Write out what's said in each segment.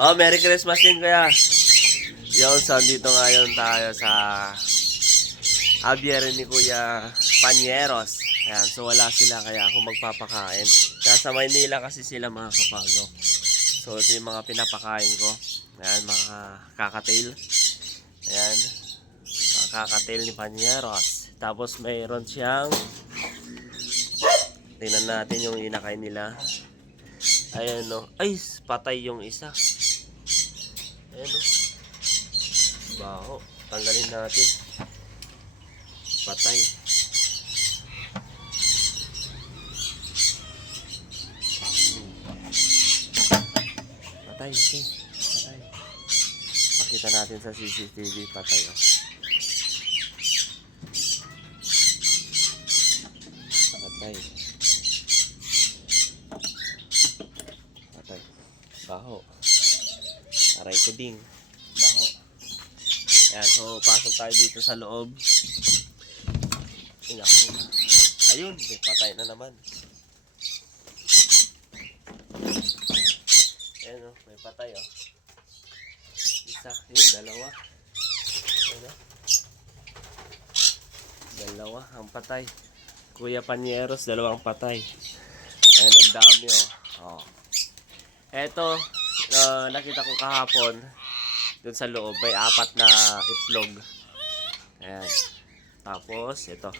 Oh, Merry Christmas din kuya. Yun, so dito ngayon tayo sa abiyarin ni Kuya Pañeros. Ayan, so wala sila kaya ako magpapakain. Nasa Maynila kasi sila mga kapago. So ito yung mga pinapakain ko. Ayan, mga kakatail. Ayan, mga kakatail ni Pañeros. Tapos mayroon siyang, tingnan natin yung inakain nila. Ayan no, ay patay yung isa. Ayan no, baho. Tanggalin natin. Patay. Patay, okay. Patay. Pakita natin sa CCTV, patay oh. Patay. Patay. Baho. Aray ko ding. Baho. Ayan, so pasok tayo dito sa loob. Ayun, patay na naman. Ayan oh, may patay oh. Isa, yun, dalawa. Ayan oh. Dalawa ang patay. Kuya Pañeros, dalawang patay. Ayan, ang dami oh. Oh. Eto, nakita ko kahapon dun sa loob, may 4 na itlog. Ayan. Tapos, ito.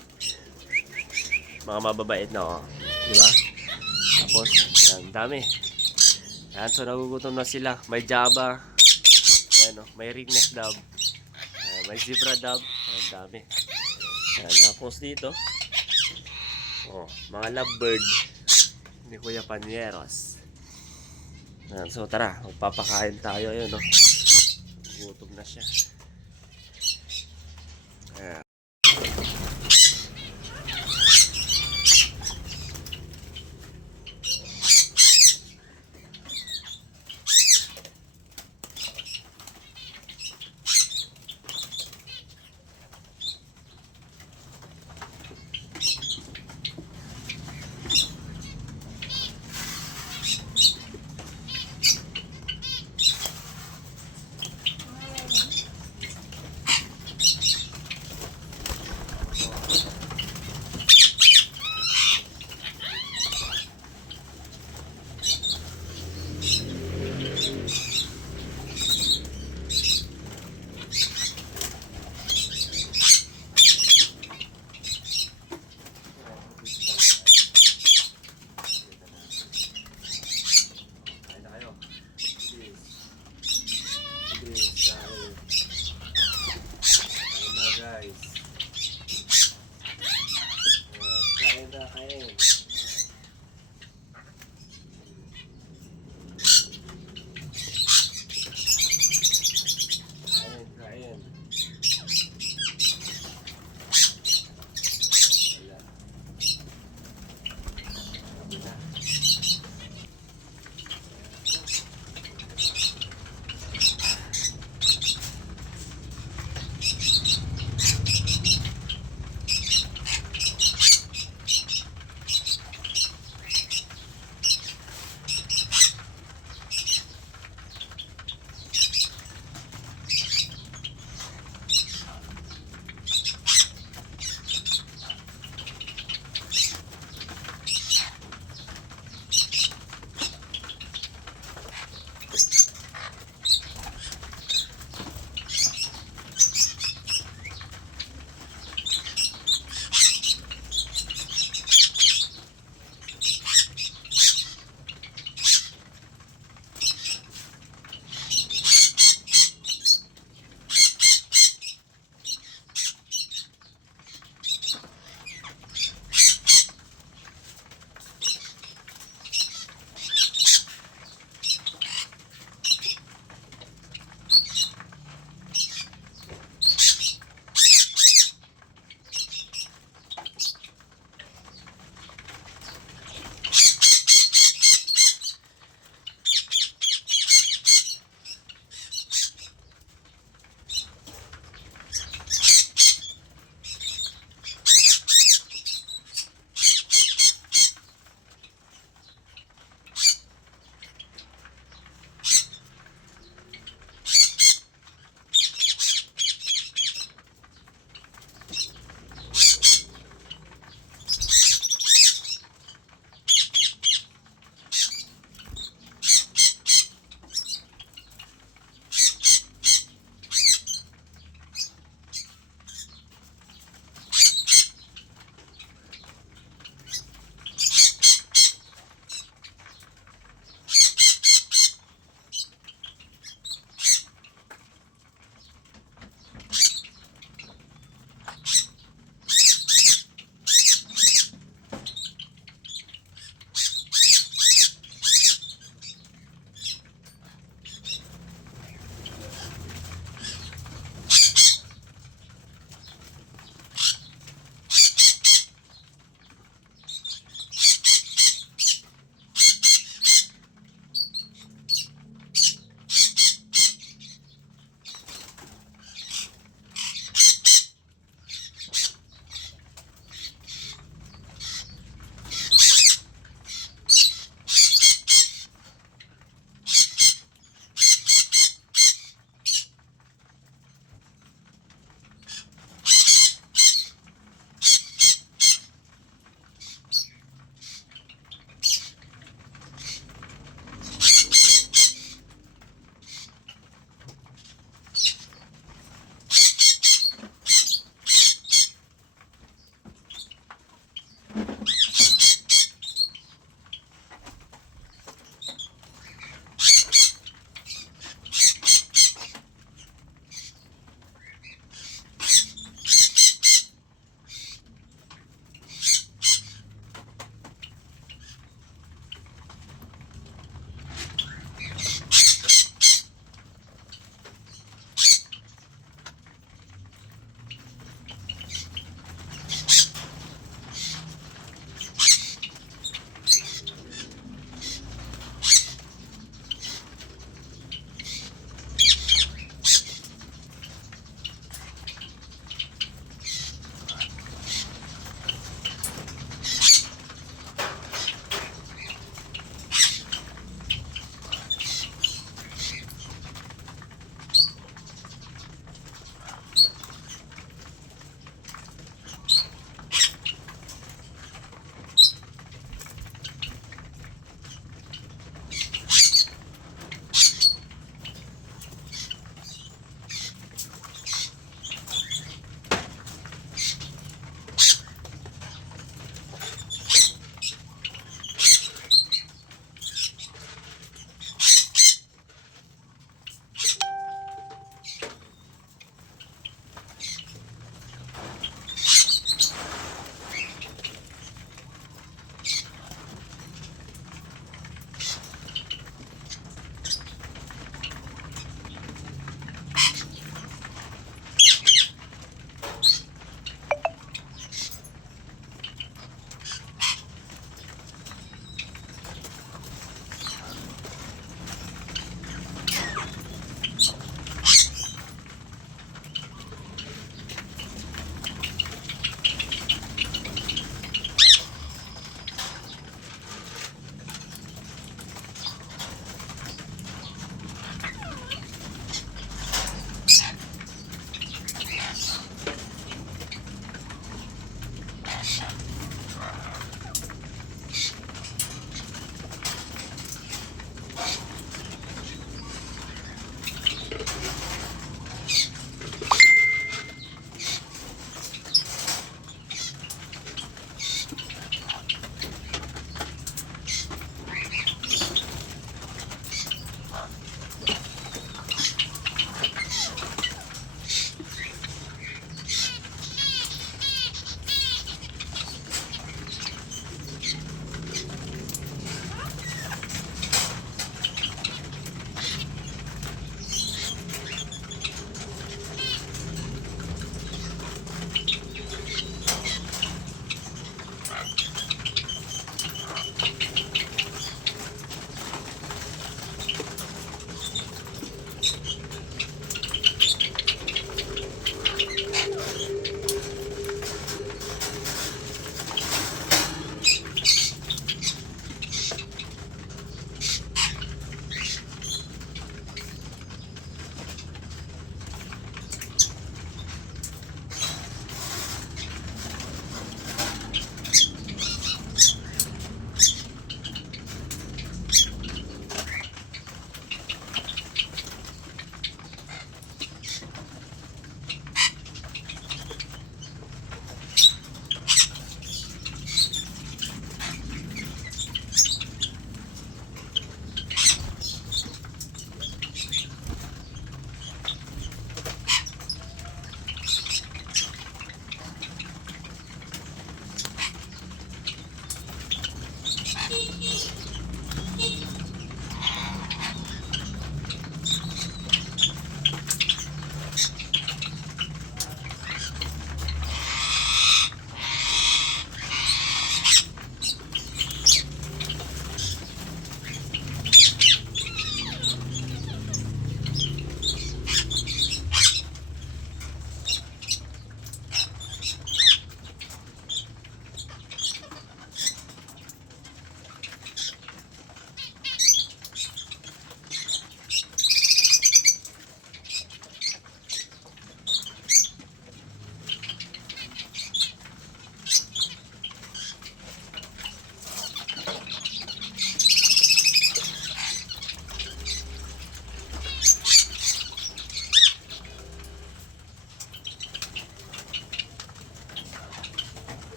Mga mababait na oh. Diba? Tapos, ayan, dami. Ayan, so nagugutom na sila. May Java. Ayan oh, may ringneck dove. Ayan, may zebra dove. Ayan, dami. Ayan, tapos dito, oh, mga lovebird ni Kuya Pañeros. Ayan, so tara, magpapakain tayo. Ayun oh. Gutom na siya. Ayan.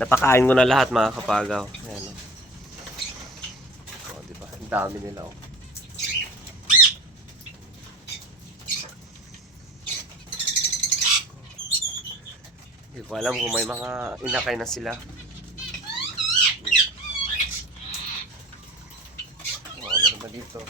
Napakain ko na lahat mga kapagaw. Ayan, oh. Oh, diba? Ang dami nila, oh. Hindi ko alam kung may mga inakay na sila. Oh, ano ba dito?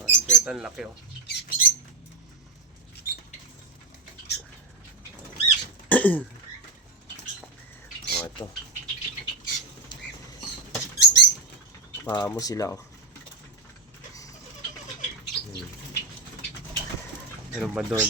Oh, ang laki, oh. Oh, ito. Maamo sila, oh. Meron ba doon?